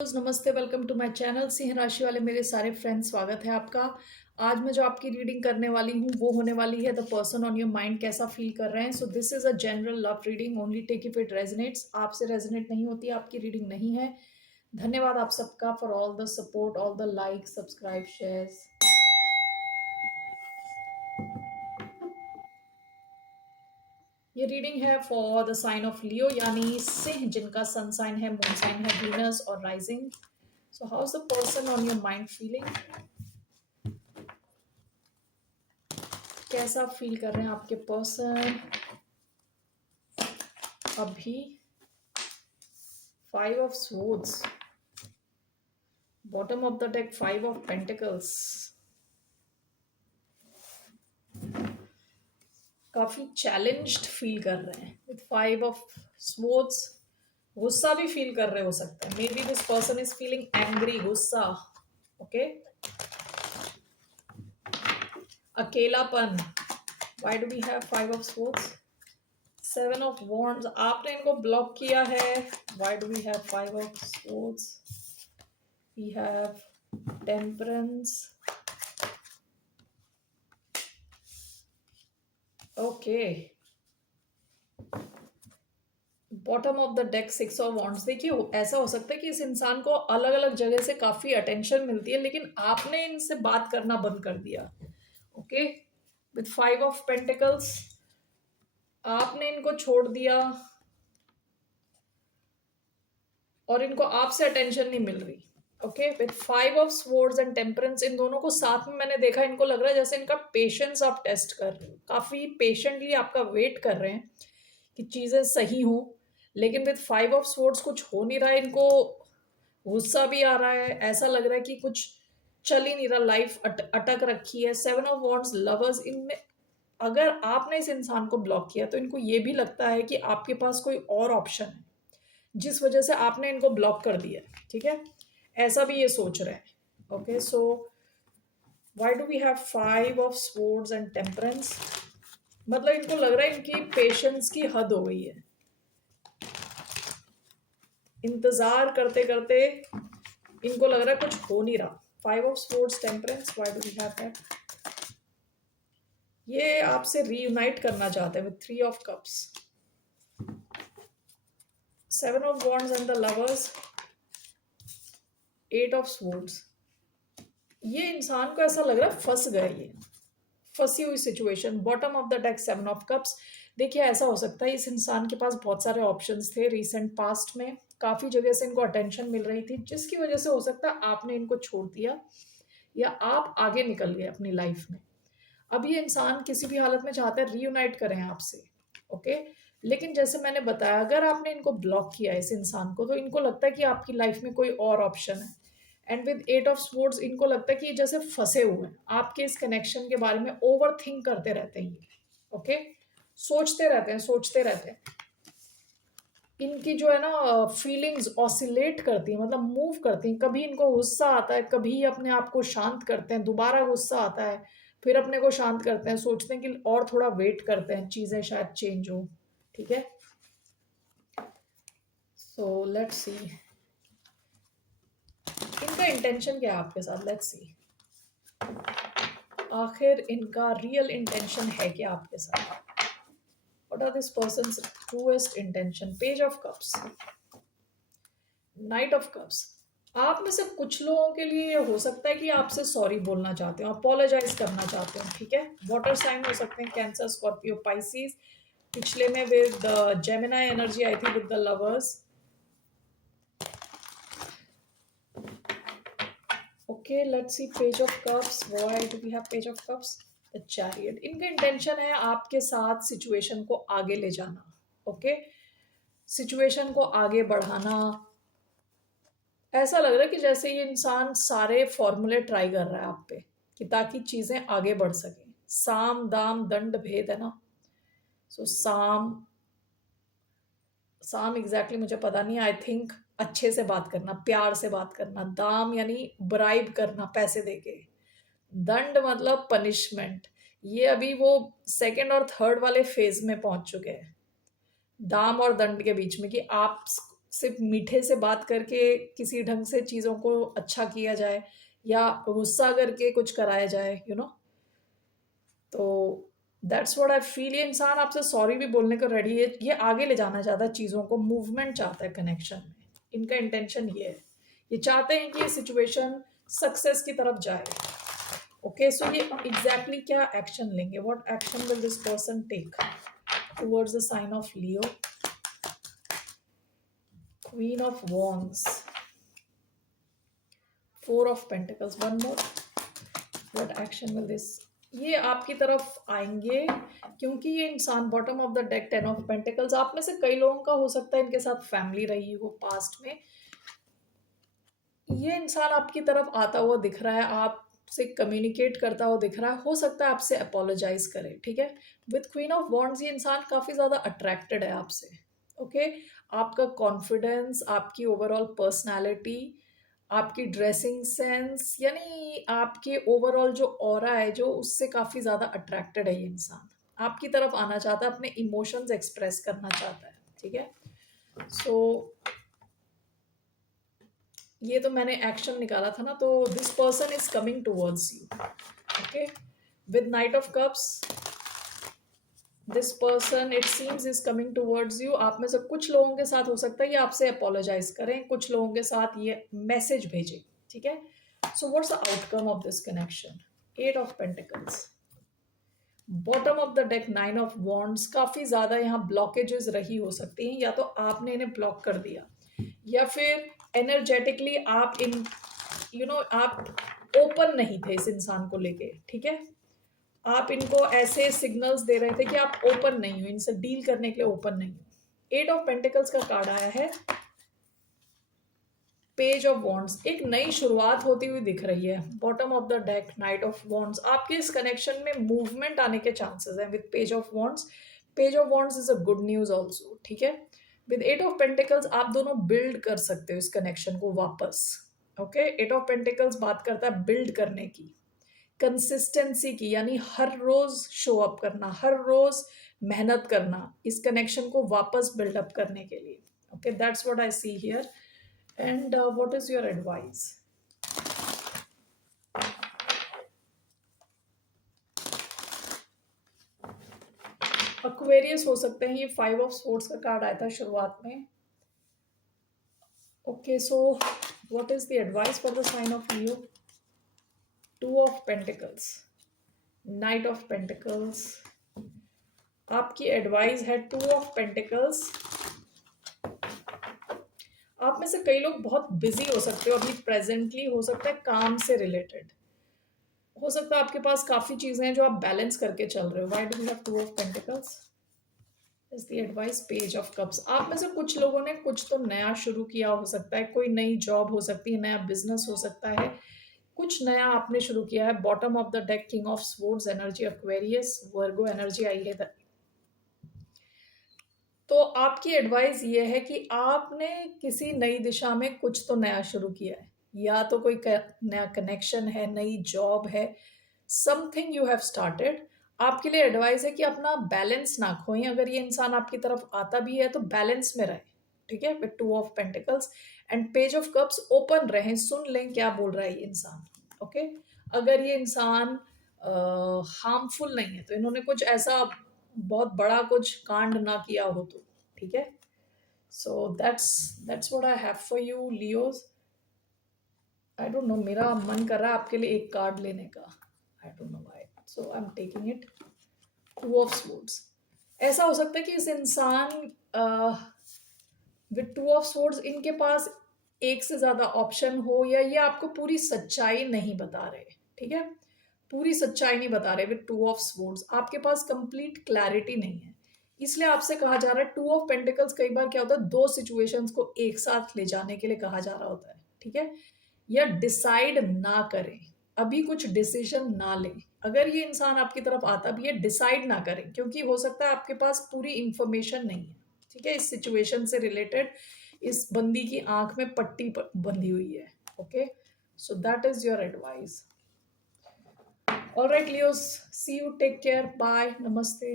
नमस्ते, welcome to my channel. सिंह राशि वाले मेरे सारे फ्रेंड्स, स्वागत है आपका। आज मैं जो आपकी रीडिंग करने वाली हूँ वो होने वाली है the person on your mind कैसा फील कर रहे हैं। So this is a general love reading, only take if it resonates. आपसे रेजोनेट नहीं होती, आपकी रीडिंग नहीं है। धन्यवाद आप सबका for all the support, all the like, subscribe, shares. ये रीडिंग है for the sign of Leo यानी सिंह, जिनका सन साइन है, मून साइन है वीनस और rising. So how is the person on your mind feeling? कैसा फील कर रहे हैं आपके पर्सन अभी? 5 of swords, bottom of the deck 5 of pentacles। काफी चैलेंज्ड फील कर रहे हैं विथ 5 of swords। गुस्सा भी फील कर रहे हो सकता है। Maybe this person is feeling angry, गुस्सा। ओके, अकेलापन। Why do we have 5 of swords? 7 of wands, आपने इनको ब्लॉक किया है। Why do we have 5 of swords? We have temperance। Okay, bottom of the deck 6 of wands. देखिए, ऐसा हो सकता है कि इस इंसान को अलग अलग जगह से काफी अटेंशन मिलती है, लेकिन आपने इनसे बात करना बंद कर दिया। ओके, विथ 5 ऑफ पेंटिकल्स आपने इनको छोड़ दिया और इनको आपसे अटेंशन नहीं मिल रही। Okay, with 5 of swords and temperance, इन दोनों को साथ में मैंने देखा। इनको लग रहा है जैसे इनका पेशेंस आप टेस्ट कर रहे हो, काफी पेशेंटली आपका वेट कर रहे हैं कि चीजें सही हो। लेकिन विथ 5 ऑफ स्वॉर्ड्स कुछ हो नहीं रहा है। इनको गुस्सा भी आ रहा है, ऐसा लग रहा है कि कुछ चल ही नहीं रहा, लाइफ अटक रखी है। 7 ऑफ वॉन्ड्स, लवर्स, इनमें अगर आपने इस इंसान को ब्लॉक किया तो इनको ये भी लगता है कि आपके पास कोई और ऑप्शन है, जिस वजह से आपने इनको ब्लॉक कर दिया। ठीक है, ऐसा भी ये सोच रहे हैं। Okay, so why do we have 5 of swords and temperance? मतलब इनको लग रहा है इनकी पेशेंस की हद हो गई है। इंतजार करते करते इनको लग रहा है कुछ हो नहीं रहा। 5 of swords, temperance, why do we have that? ये आपसे रीयूनाइट करना चाहते हैं with 3 of cups. 7 of wands and the lovers, 8 of swords. ये इंसान को ऐसा लग रहा है फंस गए, ये फंसी हुई situation. Bottom of the deck 7 of cups. देखिए, ऐसा हो सकता है इस इंसान के पास बहुत सारे ऑप्शंस थे रिसेंट पास्ट में, काफी जगह से इनको अटेंशन मिल रही थी, जिसकी वजह से हो सकता है आपने इनको छोड़ दिया या आप आगे निकल गए अपनी लाइफ में। अब ये इंसान किसी भी हालत में चाहता है रीयूनाइट करें आपसे। ओके, लेकिन जैसे मैंने बताया, अगर आपने इनको ब्लॉक किया इस इंसान को, तो इनको लगता है कि आपकी लाइफ में कोई और ऑप्शन है। एंड विद 8 ऑफ स्वॉर्ड्स, इनको लगता है कि ये जैसे फंसे हुए हैं आपके इस कनेक्शन के बारे में, ओवर थिंक करते रहते हैं ये। ओके, सोचते रहते हैं, सोचते रहते हैं। इनकी जो है ना फीलिंग्स ऑसिलेट करती है, मतलब मूव करती हैं। कभी इनको गुस्सा आता है, कभी अपने आप को शांत करते हैं, दोबारा गुस्सा आता है, फिर अपने को शांत करते हैं, सोचते हैं कि और थोड़ा वेट करते हैं, चीजें शायद चेंज हो। ठीक है, सो लेट्स सी इनका इंटेंशन क्या है आपके साथ। लेट्स सी आखिर इनका रियल इंटेंशन है क्या आपके साथ। What are this person's truest intention? Page of cups, knight of cups. आप में से कुछ लोगों के लिए हो सकता है कि आपसे सॉरी बोलना चाहते हो, अपोलोजाइज करना चाहते हो। ठीक है, वाटर साइन हो सकते हैं, कैंसर, स्कॉर्पियो, पाइसिस। पिछले में विद जेमिनाई एनर्जी आई थी with the lovers. Okay, let's see page of cups. Why do we have page of cups? The chariot. इनका इंटेंशन है आपके साथ सिचुएशन को आगे ले जाना। ओके, सिचुएशन को आगे बढ़ाना। ऐसा लग रहा है कि जैसे ये इंसान सारे फॉर्मूले ट्राई कर रहा है आप पे, कि ताकि चीजें आगे बढ़ सके। साम दाम दंड भेद है ना। सो साम, साम एग्जैक्टली मुझे पता नहीं। आई थिंक अच्छे से बात करना, प्यार से बात करना। दाम यानी ब्राइब करना, पैसे देके। दंड मतलब पनिशमेंट। ये अभी वो सेकंड और थर्ड वाले फेज में पहुंच चुके हैं, दाम और दंड के बीच में, कि आप सिर्फ मीठे से बात करके किसी ढंग से चीज़ों को अच्छा किया जाए या गुस्सा करके कुछ कराया जाए, तो दैट्स व्हाट आई फील। ये इंसान आपसे सॉरी भी बोलने को रेडी है, ये आगे ले जाना चाहता है चीज़ों को, मूवमेंट चाहता है कनेक्शन में। इनका इंटेंशन ये है, ये चाहते हैं कि ये सिचुएशन सक्सेस की तरफ जाए। ओके, सो ये एग्जैक्टली क्या एक्शन लेंगे, what action will this person take towards the sign of Leo. Queen of wands, four of pentacles, one more, what action will this. ये आपकी तरफ आएंगे क्योंकि ये इंसान bottom of the deck, ten of pentacles, आप में से कई लोगों का हो सकता है इनके साथ फैमिली रही हो पास्ट में। ये इंसान आपकी तरफ आता हुआ दिख रहा है, आपसे कम्युनिकेट करता हुआ दिख रहा है, हो सकता है आपसे अपोलोजाइज करे, ठीक है। विद क्वीन ऑफ वॉन्ड्स ये इंसान काफी ज्यादा अट्रैक्टेड है आपसे। ओके, आपका कॉन्फिडेंस, आपकी ओवरऑल पर्सनालिटी, आपकी ड्रेसिंग सेंस, यानी आपके ओवरऑल जो ऑरा है, जो उससे काफी ज्यादा अट्रैक्टेड है ये इंसान। आपकी तरफ आना चाहता है, अपने इमोशंस एक्सप्रेस करना चाहता है, ठीक है। सो ये तो मैंने एक्शन निकाला था ना, तो this person is coming towards you. Okay, with night of cups, this person it seems is coming towards you. आप में से कुछ लोगों के साथ हो सकता है ये आपसे अपोलोजाइज करें, कुछ लोगों के साथ ये मैसेज भेजें, ठीक है। So what's the outcome of this connection, eight of pentacles, bottom of the deck, nine of wands. काफी ज्यादा यहाँ ब्लॉकेजेस रही हो सकती हैं, या तो आपने इन्हें ब्लॉक कर दिया या फिर एनर्जेटिकली आप आप ओपन नहीं थे इस इंसान को लेके, ठीक है। आप इनको ऐसे सिग्नल्स दे रहे थे कि आप ओपन नहीं हो, इनसे डील करने के लिए ओपन नहीं हो। एट ऑफ पेंटिकल्स का कार्ड आया है, पेज ऑफ वॉन्ड्स, एक नई शुरुआत होती हुई दिख रही है। Bottom of the deck, night of wands, आपके इस कनेक्शन में मूवमेंट आने के चांसेस हैं with page of wands. Page of wands is a good news also, ठीक है। विद एट ऑफ पेंटिकल्स आप दोनों बिल्ड कर सकते हो इस कनेक्शन को वापस। ओके, एट ऑफ पेंटिकल्स बात करता है बिल्ड करने की, कंसिस्टेंसी की, यानी हर रोज शो अप करना, हर रोज मेहनत करना इस कनेक्शन को वापस बिल्डअप करने के लिए। Okay, that's what I see here. And what is your advice. Aquarius हो सकते हैं, ये फाइव ऑफ सोर्ड्स का कार्ड आया था शुरुआत में। Okay, so what is the advice for the sign of Leo, two of pentacles, knight of pentacles. आपकी एडवाइस है टू ऑफ पेंटिकल्स। आप में से कई लोग बहुत बिजी हो सकते हो अभी प्रेजेंटली, हो सकता है काम से रिलेटेड, हो सकता है आपके पास काफी चीजें हैं जो आप बैलेंस करके चल रहे हो। Why do we have two of pentacles is the advice, page of cups. आप में से कुछ लोगों ने कुछ तो नया शुरू किया, हो सकता है कोई नई जॉब हो सकती है, नया बिजनेस हो सकता है, कुछ नया आपने शुरू किया है। Bottom of the deck, king of swords, energy Aquarius, Virgo energy आई है। तो आपकी एडवाइस ये है कि आपने किसी नई दिशा में कुछ तो नया शुरू किया है, या तो कोई नया कनेक्शन है, नई जॉब है, समथिंग यू हैव स्टार्टेड। आपके लिए एडवाइस है कि अपना बैलेंस ना खोएं। अगर ये इंसान आपकी तरफ आता भी है तो बैलेंस में रहे, ठीक है, with two of pentacles and page of cups. Open रहें, सुन लें क्या बोल रहा है ये इंसान। ओके, अगर ये इंसान हार्मफुल नहीं है, तो इन्होंने कुछ ऐसा बहुत बड़ा कुछ कांड ना किया हो तो, ठीक है। So that's what I have for you Leos. I don't know, मेरा मन कर रहा है आपके लिए एक कार्ड लेने का, I don't know why, so I am taking it, two of swords. ऐसा हो सकता है कि इस इंसान विद टू ऑफ स्वॉर्ड्स इनके पास एक से ज्यादा ऑप्शन हो, या ये आपको पूरी सच्चाई नहीं बता रहे, ठीक है, पूरी सच्चाई नहीं बता रहे। विद टू ऑफ स्वॉर्ड्स आपके पास कंप्लीट क्लैरिटी नहीं है, इसलिए आपसे कहा जा रहा है। टू ऑफ पेंटिकल्स कई बार क्या होता है, दो सिचुएशंस को एक साथ ले जाने के लिए कहा जा रहा होता है, ठीक है। या डिसाइड ना करें, अभी कुछ डिसीजन ना लें। अगर ये इंसान आपकी तरफ आता भी है, डिसाइड ना करें, क्योंकि हो सकता है आपके पास पूरी इंफॉर्मेशन नहीं है, ठीक है, इस सिचुएशन से रिलेटेड। इस बंदी की आंख में पट्टी बंधी हुई है। Okay, so that is your advice. All right, Leos. See you. Take care. Bye. Namaste.